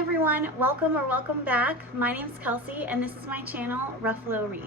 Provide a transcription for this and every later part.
everyone, welcome back. My name's Kelsey and this is my channel, Ruffalo Read.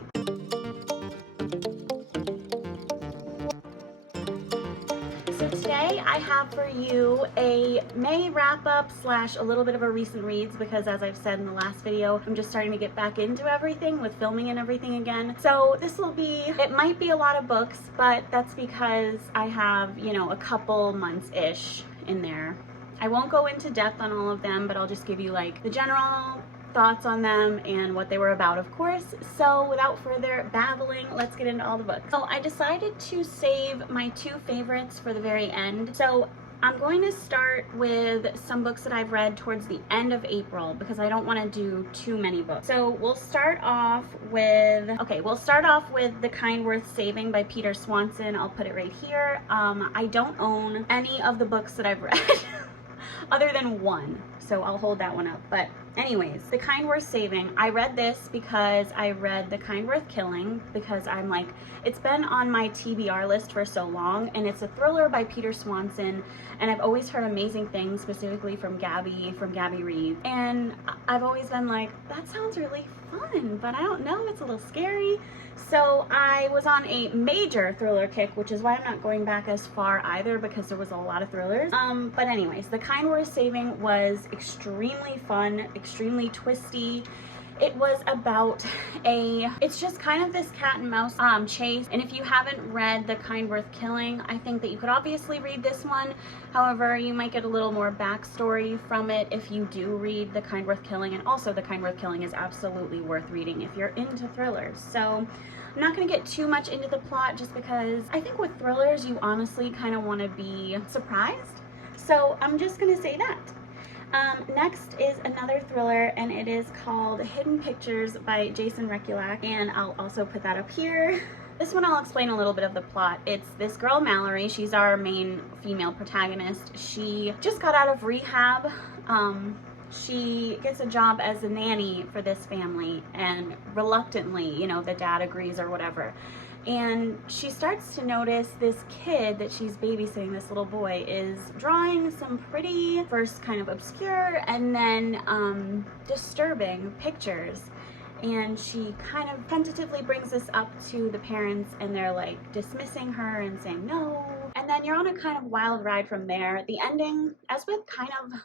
So today I have for you a May wrap-up slash a little bit of a recent reads because, as I've said in the last video, I'm just starting to get back into everything with filming and everything again. So this will be, it might be a lot of books, but that's because I have, you know, a couple months-ish in there. I won't go into depth on all of them, but I'll just give you like the general thoughts on them and what they were about, of course. So without further babbling, let's get into all the books. So I decided to save my two favorites for the very end. So I'm going to start with some books that I've read towards the end of April because I don't want to do too many books. So we'll start off with, The Kind Worth Saving by Peter Swanson. I'll put it right here. I don't own any of the books that I've read. Other than one, so I'll hold that one up. But anyways, The Kind Worth Saving, I read this because I read The Kind Worth Killing because I'm like, it's been on my TBR list for so long, and it's a thriller by Peter Swanson, and I've always heard amazing things, specifically from Gabby reads, and I've always been like, that sounds really fun, but I don't know, it's a little scary. So I was on a major thriller kick, which is why I'm not going back as far either, because there was a lot of thrillers. But anyways, The Kind Worth Saving was extremely fun, extremely twisty. It was about it's just kind of this cat and mouse chase. And if you haven't read The Kind Worth Killing, I think that you could obviously read this one. However, you might get a little more backstory from it if you do read The Kind Worth Killing. And also, The Kind Worth Killing is absolutely worth reading if you're into thrillers. So I'm not going to get too much into the plot just because I think with thrillers, you honestly kind of want to be surprised. So I'm just going to say that. Next is another thriller, and it is called Hidden Pictures by Jason Rekulak, and I'll also put that up here. This one I'll explain a little bit of the plot. It's this girl, Mallory. She's our main female protagonist. She just got out of rehab. She gets a job as a nanny for this family, and reluctantly, you know, the dad agrees or whatever. And she starts to notice this kid that she's babysitting, this little boy, is drawing some pretty, first kind of obscure and then disturbing pictures. And she kind of tentatively brings this up to the parents, and they're like dismissing her and saying no. And then you're on a kind of wild ride from there. The ending, as with kind of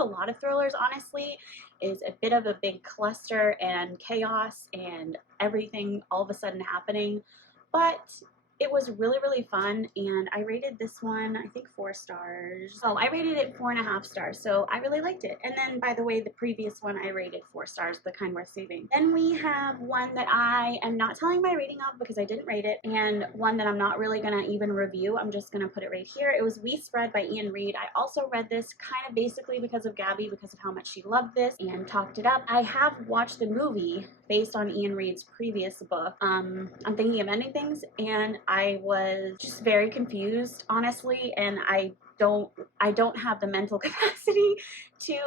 a lot of thrillers, honestly, is a bit of a big cluster and chaos and everything all of a sudden happening. But it was really, really fun, and I rated this one, I think, 4 stars. Oh, I rated it 4.5 stars, so I really liked it. And then, by the way, the previous one I rated 4 stars, The Kind Worth Saving. Then we have one that I am not telling my rating of because I didn't rate it, and one that I'm not really gonna even review. I'm just gonna put it right here. It was We Spread by Ian Reid. I also read this kind of basically because of Gabby, because of how much she loved this and talked it up. I have watched the movie based on Ian Reid's previous book. I'm Thinking of Ending Things, and I was just very confused, honestly, and I don't have the mental capacity to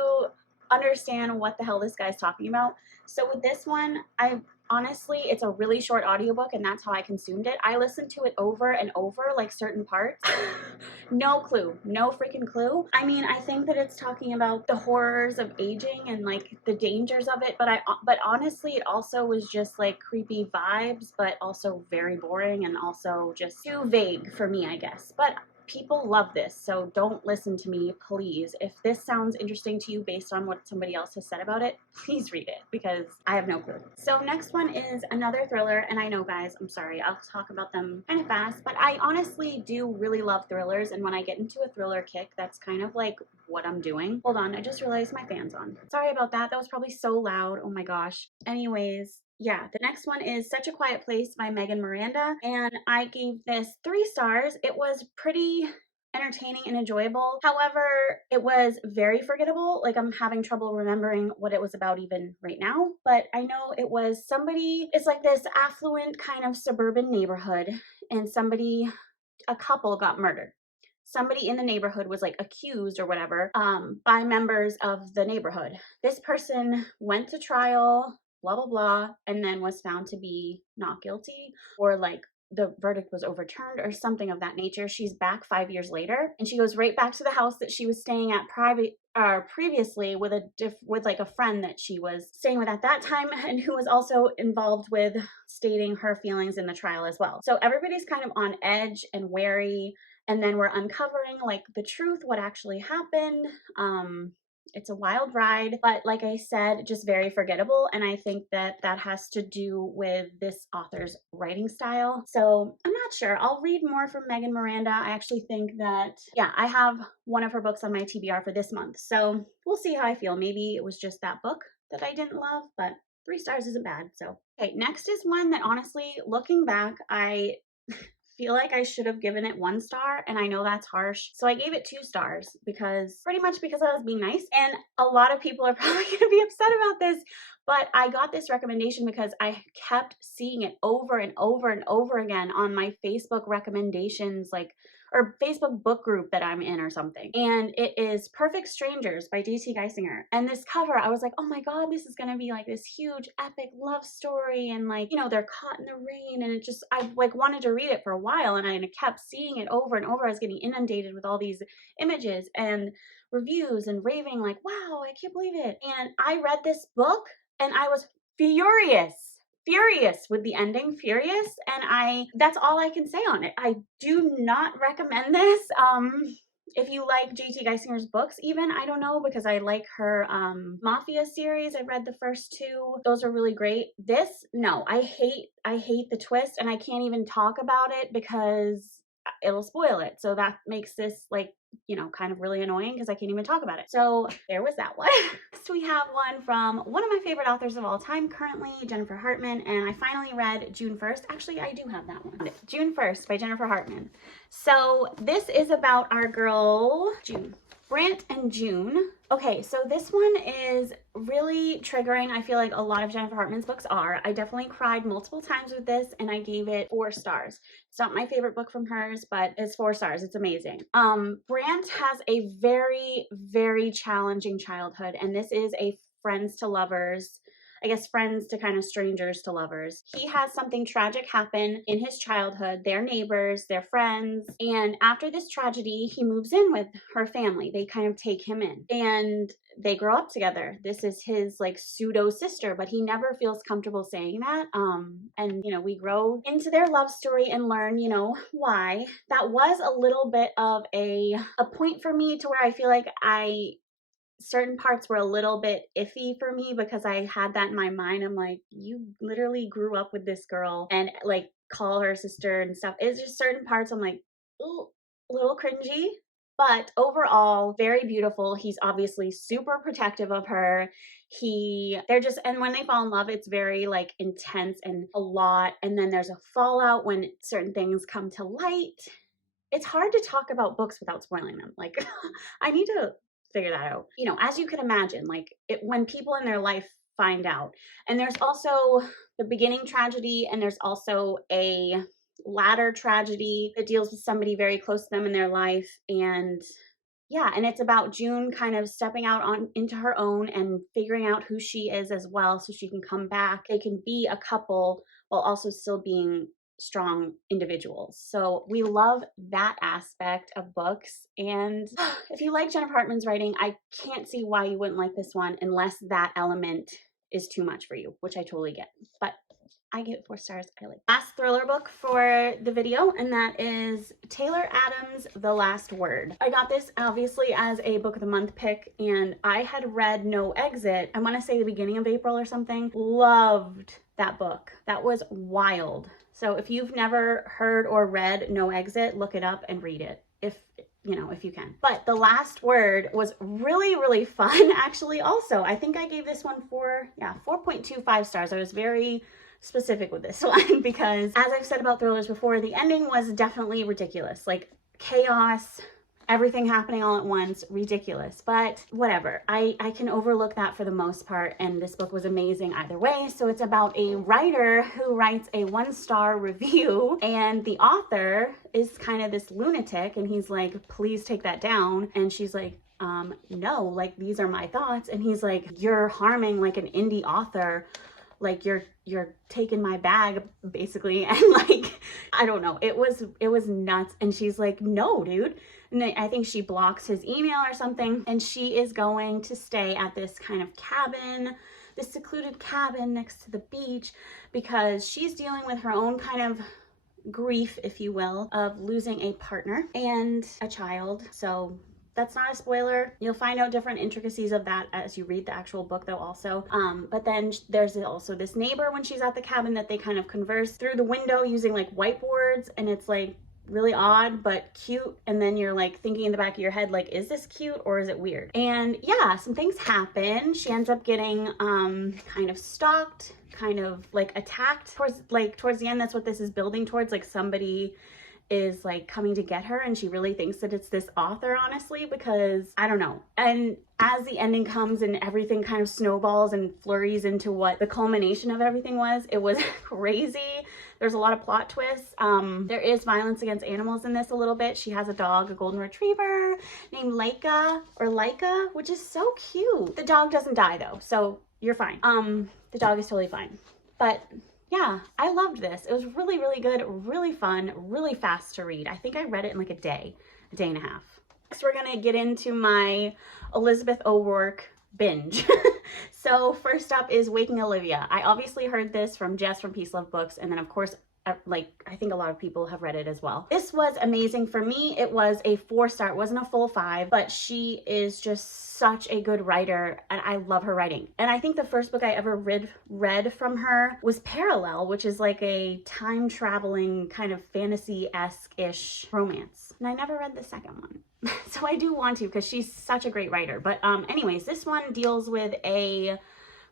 understand what the hell this guy's talking about. So with this one, honestly, it's a really short audiobook, and that's how I consumed it. I listened to it over and over, like certain parts. No clue, no freaking clue. I mean, I think that it's talking about the horrors of aging and like the dangers of it, but honestly, it also was just like creepy vibes, but also very boring and also just too vague for me, I guess. But people love this, so don't listen to me, please. If this sounds interesting to you based on what somebody else has said about it, please read it, because I have no clue. So next one is another thriller, and I know, guys, I'm sorry, I'll talk about them kind of fast, but I honestly do really love thrillers, and when I get into a thriller kick, that's kind of like what I'm doing. Hold on, I just realized my fan's on. Sorry about that. That was probably so loud. Oh my gosh. Anyways, yeah, the next one is Such a Quiet Place by Megan Miranda, and I gave this 3 stars. It was pretty entertaining and enjoyable. However, it was very forgettable. Like, I'm having trouble remembering what it was about even right now, but I know it was it's like this affluent kind of suburban neighborhood, and a couple got murdered. Somebody in the neighborhood was like accused or whatever by members of the neighborhood. This person went to trial, blah, blah, blah, and then was found to be not guilty, or like the verdict was overturned or something of that nature. She's back 5 years later, and she goes right back to the house that she was staying at previously with with like a friend that she was staying with at that time, and who was also involved with stating her feelings in the trial as well. So everybody's kind of on edge and wary, and then we're uncovering like the truth, what actually happened. It's a wild ride, but like I said, just very forgettable. And I think that that has to do with this author's writing style. So I'm not sure. I'll read more from Megan Miranda. I actually think that, yeah, I have one of her books on my TBR for this month. So we'll see how I feel. Maybe it was just that book that I didn't love, but 3 stars isn't bad. So, okay, next is one that honestly, looking back, I feel like I should have given it 1 star, and I know that's harsh. So I gave it 2 stars pretty much because I was being nice. And a lot of people are probably going to be upset about this, but I got this recommendation because I kept seeing it over and over and over again on my Facebook recommendations, or Facebook book group that I'm in or something. And it is Perfect Strangers by D.T. Geisinger. And this cover, I was like, oh my God, this is gonna be like this huge epic love story. And like, you know, they're caught in the rain. And it just, I like wanted to read it for a while, and I kept seeing it over and over. I was getting inundated with all these images and reviews and raving like, wow, I can't believe it. And I read this book and I was furious with the ending, and that's all I can say on it. I do not recommend this. If you like J.T. Geisinger's books, even, I don't know, because I like her Mafia series. I read the first 2. Those are really great. This, no, I hate the twist, and I can't even talk about it because it'll spoil it. So that makes this, like, you know, kind of really annoying because I can't even talk about it. So there was that one. Next we have one from one of my favorite authors of all time currently, Jennifer Hartman, and I finally read June 1st. Actually, I do have that one. June 1st by Jennifer Hartman. So this is about our girl, June. Brant and June. Okay, so this one is really triggering. I feel like a lot of Jennifer Hartman's books are. I definitely cried multiple times with this, and I gave it 4 stars. It's not my favorite book from hers, but it's 4 stars. It's amazing. Brant has a very, very challenging childhood, and this is a friends to lovers, I guess friends to kind of strangers to lovers. He has something tragic happen in his childhood. They're neighbors, they're friends. And after this tragedy, he moves in with her family. They kind of take him in and they grow up together. This is his like pseudo sister, but he never feels comfortable saying that. And you know, we grow into their love story and learn, you know, why. That was a little bit of a point for me to where I feel like certain parts were a little bit iffy for me because I had that in my mind. I'm like, you literally grew up with this girl and like call her sister and stuff. It's just certain parts I'm like, ooh, a little cringy, but overall very beautiful. He's obviously super protective of her. And when they fall in love, it's very like intense and a lot. And then there's a fallout when certain things come to light. It's hard to talk about books without spoiling them. Like I need to figure that out. You know, as you can imagine, like when people in their life find out, and there's also the beginning tragedy, and there's also a latter tragedy that deals with somebody very close to them in their life. And yeah, and it's about June kind of stepping out into her own and figuring out who she is as well, so she can come back. They can be a couple while also still being strong individuals. So we love that aspect of books. And if you like Jennifer Hartman's writing, I can't see why you wouldn't like this one unless that element is too much for you, which I totally get. But I give it 4 stars. I like it. Last thriller book for the video, and that is Taylor Adams' The Last Word. I got this obviously as a book of the month pick, and I had read No Exit, I want to say the beginning of April or something. Loved that book. That was wild. So if you've never heard or read No Exit, look it up and read it if you can. But The Last Word was really, really fun actually. Also, I think I gave this one 4.25 stars. I was very specific with this one because, as I've said about thrillers before, the ending was definitely ridiculous. Like chaos, everything happening all at once, ridiculous. But whatever, I can overlook that for the most part, and this book was amazing either way. So it's about a writer who writes a 1-star review, and the author is kind of this lunatic, and he's like, please take that down. And she's like, no, like these are my thoughts. And he's like, you're harming like an indie author, like you're taking my bag basically. And like, I don't know, it was nuts. And she's like, no dude, I think she blocks his email or something, and she is going to stay at this kind of cabin, this secluded cabin next to the beach, because she's dealing with her own kind of grief, if you will, of losing a partner and a child. So that's not a spoiler. You'll find out different intricacies of that as you read the actual book though also. But then there's also this neighbor when she's at the cabin that they kind of converse through the window using like whiteboards, and it's like really odd but cute, and then you're like thinking in the back of your head like, is this cute or is it weird? And yeah, some things happen. She ends up getting kind of stalked, kind of like attacked towards the end. That's what this is building towards, like somebody is like coming to get her, and she really thinks that it's this author, honestly, because I don't know. And as the ending comes and everything kind of snowballs and flurries into what the culmination of everything was, it was crazy. There's a lot of plot twists. There is violence against animals in this a little bit. She has a dog, a golden retriever named Laika, which is so cute. The dog doesn't die though, so you're fine. The dog is totally fine. But yeah, I loved this. It was really, really good, really fun, really fast to read. I think I read it in like a day and a half. Next, we're gonna get into my Elizabeth O'Roark binge. So first up is Waking Olivia. I obviously heard this from Jess from Peace Love Books, and then of course, like I think a lot of people have read it as well. This was amazing for me. It was a 4-star. It wasn't a full 5, but she is just such a good writer, and I love her writing. And I think the first book I ever read from her was Parallel, which is like a time traveling kind of fantasy-esque-ish romance. And I never read the second one. So I do want to, because she's such a great writer. But anyways, this one deals with a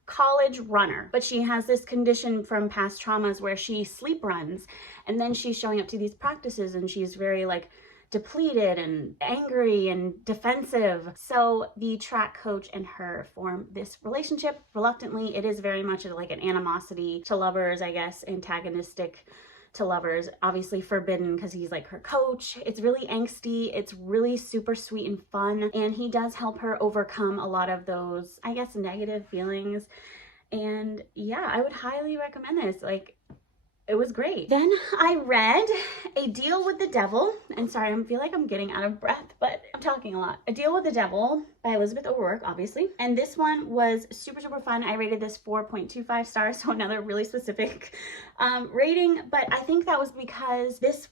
college runner, but she has this condition from past traumas where she sleep runs, and then she's showing up to these practices and she's very like depleted and angry and defensive. So the track coach and her form this relationship reluctantly. It is very much like an animosity to lovers, I guess, antagonistic to lovers, obviously forbidden because he's like her coach. It's really angsty, it's really super sweet and fun, and he does help her overcome a lot of those, I guess, negative feelings. And yeah, I would highly recommend this. Like, it was great. Then I read A Deal with the Devil, and sorry, I feel like I'm getting out of breath, but I'm talking a lot. A Deal with the Devil by Elizabeth O'Roark, obviously. And this one was super, super fun. I rated this 4.25 stars, so another really specific rating, but I think that was because this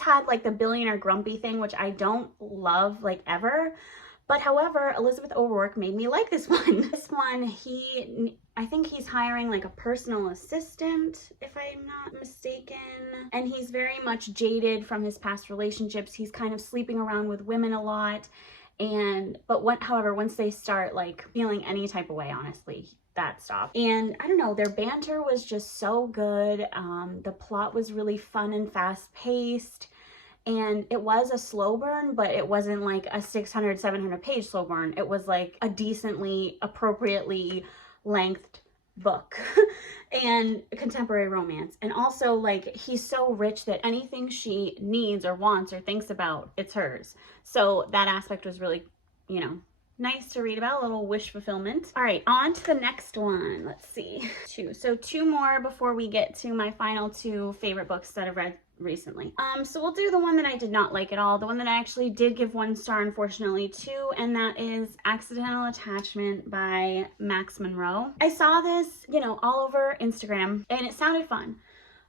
had like the billionaire grumpy thing, which I don't love like ever. But however, Elizabeth O'Roark made me like this one. This one, I think he's hiring like a personal assistant, if I'm not mistaken. And he's very much jaded from his past relationships. He's kind of sleeping around with women a lot. However, once they start like feeling any type of way, honestly, that stopped. And I don't know, their banter was just so good. The plot was really fun and fast paced. And it was a slow burn, but it wasn't like a 600, 700 page slow burn. It was like a decently, appropriately lengthed book and contemporary romance. And also, like, he's so rich that anything she needs or wants or thinks about, it's hers. So that aspect was really, you know, nice to read about, a little wish fulfillment. All right, on to the next one. Let's see. Two more before we get to my final 2 favorite books that I've read recently. So we'll do the one that I did not like at all, the one that I actually did give 1 star, unfortunately, to, and that is Accidental Attachment by Max Monroe. I saw this, you know, all over Instagram, and it sounded fun.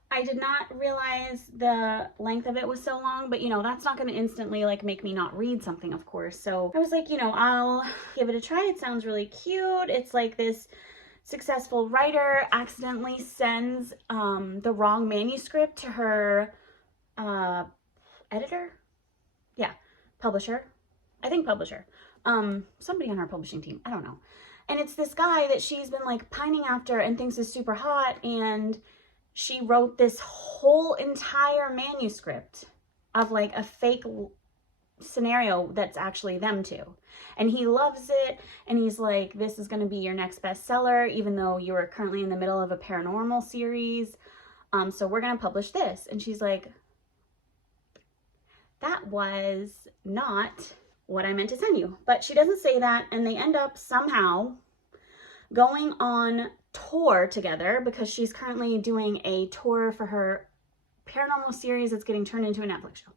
I did not realize the length of it was so long, but you know, that's not going to instantly like make me not read something, of course. So I was like, you know, I'll give it a try. It sounds really cute. It's like this successful writer accidentally sends the wrong manuscript to her editor? Yeah, publisher. I think publisher. Somebody on our publishing team. I don't know. And it's this guy that she's been like pining after and thinks is super hot, and she wrote this whole entire manuscript of like a fake scenario that's actually them two. And he loves it, and he's like, this is going to be your next bestseller, even though you are currently in the middle of a paranormal series. So we're going to publish this. And she's like, that was not what I meant to send you. But she doesn't say that, and they end up somehow going on tour together because she's currently doing a tour for her paranormal series that's getting turned into a Netflix show.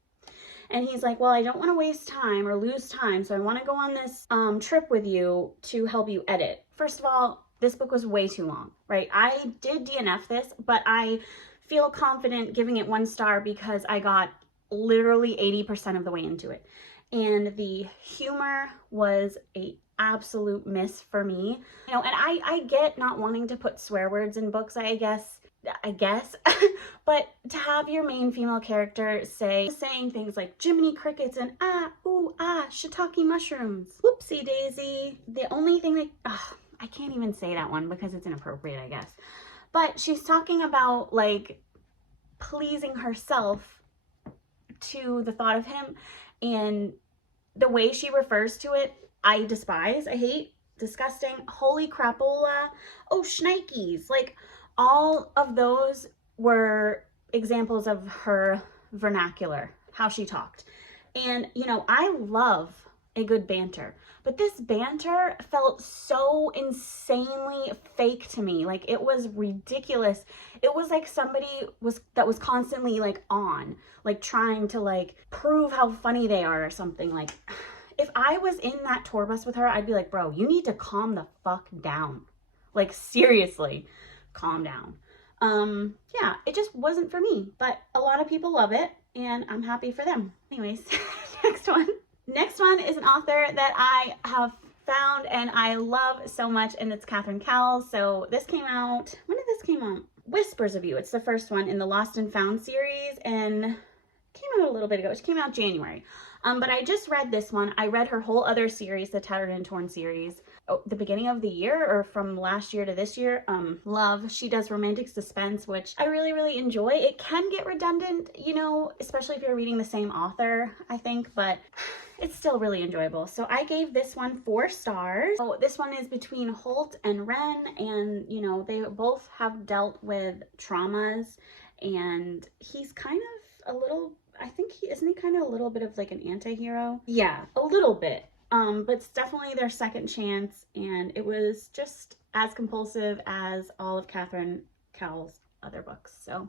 And he's like, well, I don't want to waste time or lose time, so I want to go on this trip with you to help you edit. First of all, this book was way too long, right? I did DNF this, but I feel confident giving it 1 star because I got literally 80% of the way into it. And the humor was a absolute miss for me. You know, and I get not wanting to put swear words in books, I guess, but to have your main female character saying things like Jiminy Crickets and ah, ooh, ah, shiitake mushrooms, whoopsie daisy. The only thing that, I can't even say that one because it's inappropriate, I guess. But she's talking about like pleasing herself to the thought of him, and the way she refers to it, I despise, I hate, disgusting, holy crapola, oh shnikes. Like, all of those were examples of her vernacular, how she talked. And, you know, I love a good banter, but this banter felt so insanely fake to me. Like, it was ridiculous. It was like somebody that was constantly like on, like trying to like prove how funny they are or something. Like, if I was in that tour bus with her, I'd be like, bro, you need to calm the fuck down. Like, seriously, calm down. Yeah, it just wasn't for me, but a lot of people love it and I'm happy for them. Anyways, next one. Next one is an author that I have found and I love so much, and it's Catherine Cowles. So this came out, when did this came out? Whispers of You. It's the first one in the Lost and Found series and came out a little bit ago. It came out January. But I just read this one. I read her whole other series, the Tattered and Torn series, the beginning of the year or from last year to this year. Love. She does romantic suspense, which I really, really enjoy. It can get redundant, you know, especially if you're reading the same author, I think, but it's still really enjoyable. So I gave this one 4 stars. So this one is between Holt and Wren, and, you know, they both have dealt with traumas, and he's kind of a little, I think isn't he kind of a little bit of like an anti-hero? Yeah, a little bit. But it's definitely their second chance, and it was just as compulsive as all of Catherine Cowles' other books. So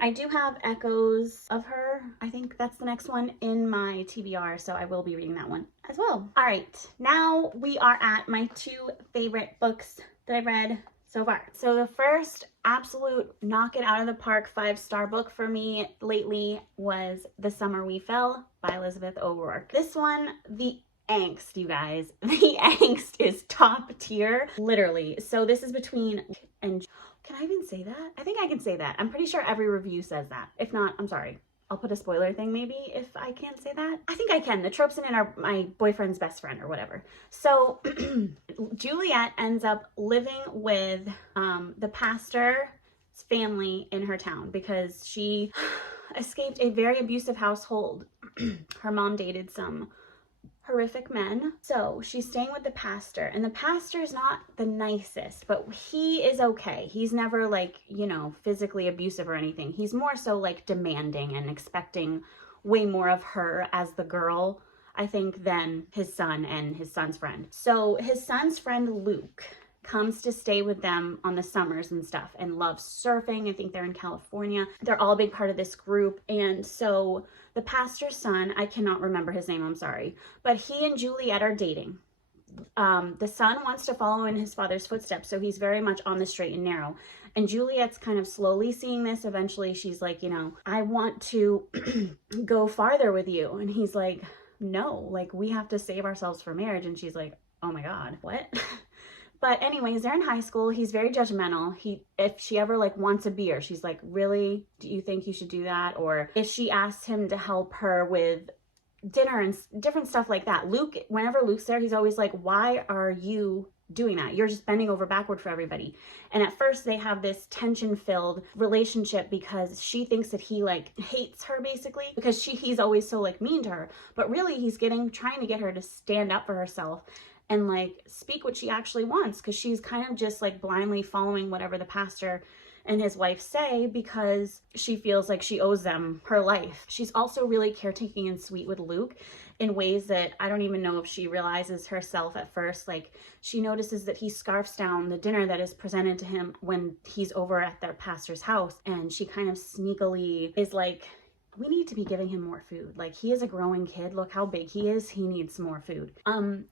I do have echoes of her. I think that's the next one in my TBR, so I will be reading that one as well. All right, now we are at my 2 favorite books that I've read so far. So the first absolute knock it out of the park 5-star book for me lately was The Summer We Fell by Elizabeth O'Roark. This one, the angst, you guys, the angst is top tier, literally. So this is between, and can I even say that? I think I can say that. I'm pretty sure every review says that. If not, I'm sorry. I'll put a spoiler thing maybe if I can't say that. I think I can. The tropes in it are my boyfriend's best friend or whatever. So Juliet ends up living with the pastor's family in her town because she escaped a very abusive household. Her mom dated some horrific men. So she's staying with the pastor, and the pastor's not the nicest, but he is okay. He's never like, you know, physically abusive or anything. He's more so like demanding and expecting way more of her as the girl, I think, than his son and his son's friend. So his son's friend Luke comes to stay with them on the summers and stuff and loves surfing. I think they're in California. They're all a big part of this group. And so the pastor's son, I cannot remember his name, I'm sorry, but he and Juliet are dating. The son wants to follow in his father's footsteps, so he's very much on the straight and narrow. And Juliet's kind of slowly seeing this. Eventually she's like, you know, I want to go farther with you. And he's like, no, like we have to save ourselves for marriage. And she's like, oh my God, what? But anyways, they're in high school. He's very judgmental. If she ever like wants a beer, she's like, really? Do you think you should do that? Or if she asks him to help her with dinner and different stuff like that. Luke, whenever Luke's there, he's always like, why are you doing that? You're just bending over backward for everybody. And at first they have this tension-filled relationship because she thinks that he like hates her basically because he's always so like mean to her. But really he's trying to get her to stand up for herself and like speak what she actually wants, because she's kind of just like blindly following whatever the pastor and his wife say because she feels like she owes them her life. She's also really caretaking and sweet with Luke in ways that I don't even know if she realizes herself at first. Like she notices that he scarfs down the dinner that is presented to him when he's over at their pastor's house, and she kind of sneakily is like, we need to be giving him more food. Like, he is a growing kid. Look how big he is. He needs some more food.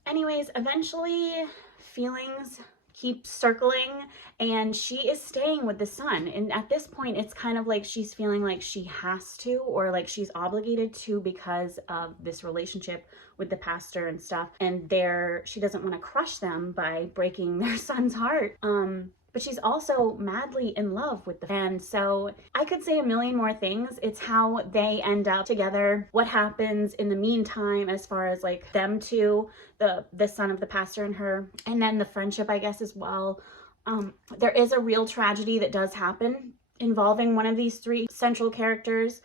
Anyways, eventually feelings keep circling and she is staying with the son. And at this point, it's kind of like she's feeling like she has to, or like she's obligated to, because of this relationship with the pastor and stuff. And she doesn't want to crush them by breaking their son's heart. But she's also madly in love with and so I could say a million more things. It's how they end up together, what happens in the meantime as far as like them two, the son of the pastor and her, and then the friendship, I guess, as well. There is a real tragedy that does happen involving one of these three central characters,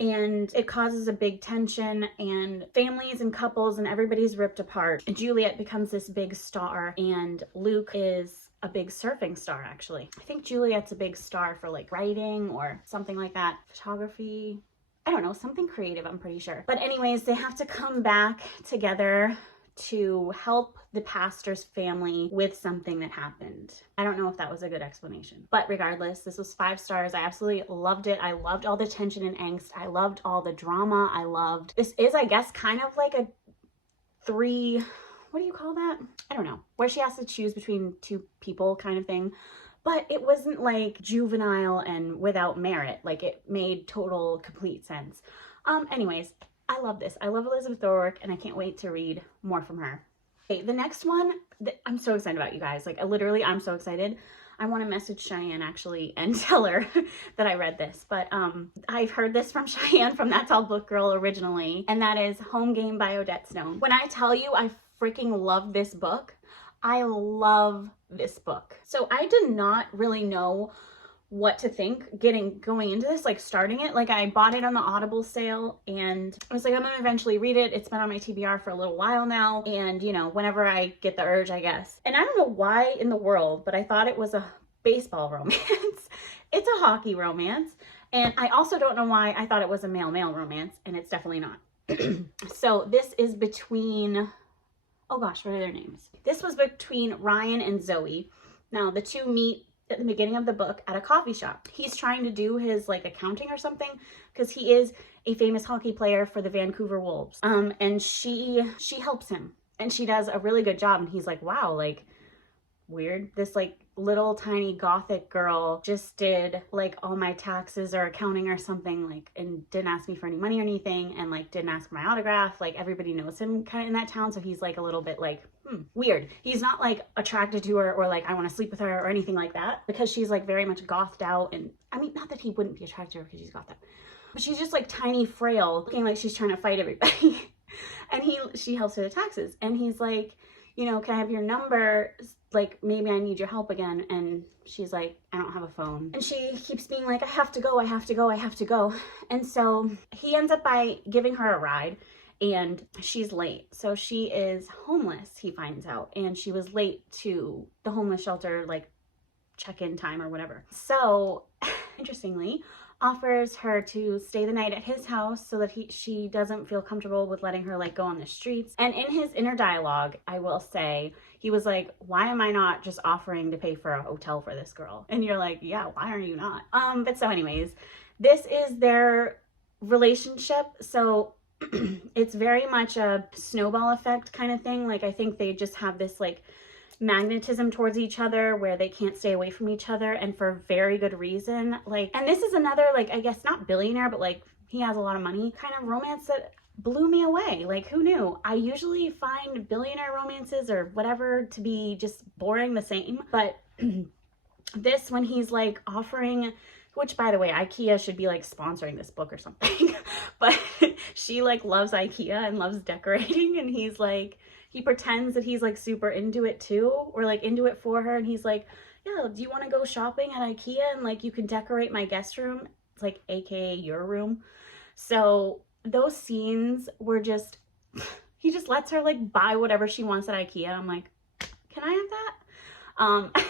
and it causes a big tension, and families and couples and everybody's ripped apart. Juliet becomes this big star, and Luke is a big surfing star, actually. I think Juliet's a big star for like writing or something like that. Photography, I don't know, something creative, I'm pretty sure. But anyways, they have to come back together to help the pastor's family with something that happened. I don't know if that was a good explanation, but regardless, this was 5 stars. I absolutely loved it. I loved all the tension and angst. I loved all the drama. This is, I guess, kind of like a 3, what do you call that? I don't know, where she has to choose between 2 people kind of thing. But it wasn't like juvenile and without merit. Like, it made total, complete sense. Anyways, I love this. I love Elizabeth O'Roark, and I can't wait to read more from her. Okay, the next one, I'm so excited about, you guys. Like, I'm so excited. I want to message Cheyenne, actually, and tell her that I read this. But I've heard this from Cheyenne from That's All Book Girl originally, and that is Home Game by Odette Stone. When I tell you I freaking love this book, I love this book. So I did not really know what to think going into this, like starting it. Like, I bought it on the Audible sale and I was like, I'm gonna eventually read it. It's been on my TBR for a little while now, and you know, whenever I get the urge, I guess. And I don't know why in the world, but I thought it was a baseball romance. It's a hockey romance. And I also don't know why I thought it was a male-male romance, and it's definitely not. So this is between, oh gosh, what are their names? This was between Ryan and Zoe. Now, the two meet at the beginning of the book at a coffee shop. He's trying to do his like accounting or something, because he is a famous hockey player for the Vancouver Wolves. And she helps him, and she does a really good job. And he's like, wow, like, weird. This like little tiny gothic girl just did like all my taxes or accounting or something, like, and didn't ask me for any money or anything, and like didn't ask for my autograph. Like, everybody knows him kind of in that town, so he's like a little bit like weird. He's not like attracted to her or like I want to sleep with her or anything like that, because she's like very much gothed out. And I mean, not that he wouldn't be attracted to her because she's gothed out, but she's just like tiny, frail, looking like she's trying to fight everybody. And she helps her with taxes, and he's like, you know, can I have your number? Like, maybe I need your help again. And she's like, I don't have a phone. And she keeps being like, I have to go, I have to go, I have to go. And so he ends up by giving her a ride, and she's late. So she is homeless, he finds out, and she was late to the homeless shelter, like check-in time or whatever. So interestingly, offers her to stay the night at his house so that she doesn't feel comfortable with letting her like go on the streets. And in his inner dialogue, I will say, he was like, why am I not just offering to pay for a hotel for this girl? And you're like, yeah, why are you not? But so anyways, this is their relationship. So it's very much a snowball effect kind of thing. Like, I think they just have this like magnetism towards each other where they can't stay away from each other, and for very good reason. Like, and this is another, like, I guess not billionaire, but like he has a lot of money kind of romance that blew me away. Like, who knew? I usually find billionaire romances or whatever to be just boring the same, but this, when he's like offering, which by the way, IKEA should be like sponsoring this book or something, but she like loves IKEA and loves decorating, and he's like, he pretends that he's like super into it too, or like into it for her. And he's like, yeah, do you want to go shopping at IKEA and like you can decorate my guest room? It's like AKA your room. So those scenes were just, he just lets her like buy whatever she wants at IKEA. I'm like, can I have that?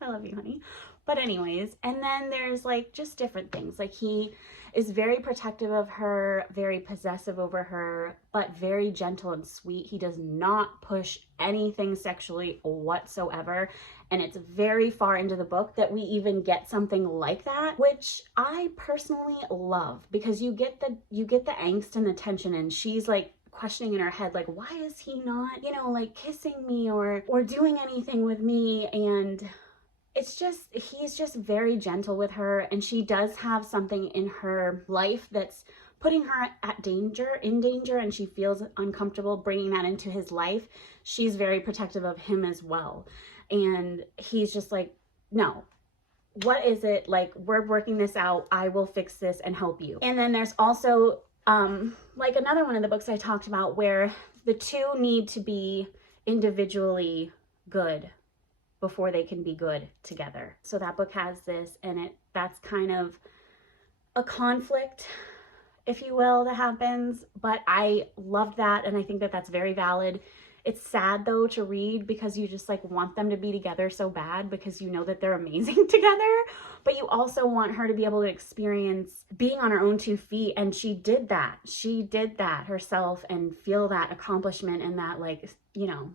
I love you, honey. But anyways, and then there's like just different things. Like he is very protective of her, very possessive over her, but very gentle and sweet. He does not push anything sexually whatsoever. And it's very far into the book that we even get something like that, which I personally love, because you get the angst and the tension, and she's like questioning in her head, like, why is he not, you know, like kissing me or doing anything with me? And it's just, he's just very gentle with her, and she does have something in her life that's putting her in danger, and she feels uncomfortable bringing that into his life. She's very protective of him as well. And he's just like, no, what is it? Like, we're working this out. I will fix this and help you. And then there's also like another one of the books I talked about where the two need to be individually good before they can be good together. So that book has this, and that's kind of a conflict, if you will, that happens. But I loved that, and I think that that's very valid. It's sad though to read, because you just like want them to be together so bad, because you know that they're amazing together, but you also want her to be able to experience being on her own 2 feet. And she did that herself, and feel that accomplishment and that, like, you know.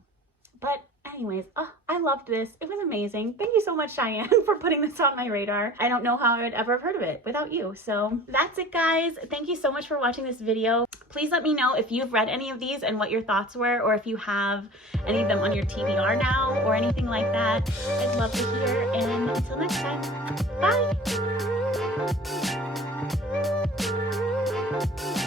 But anyways, I loved this. It was amazing. Thank you so much, Cheyenne, for putting this on my radar. I don't know how I would ever have heard of it without you. So that's it, guys. Thank you so much for watching this video. Please let me know if you've read any of these and what your thoughts were, or if you have any of them on your TBR now or anything like that. I'd love to hear. And until next time, bye.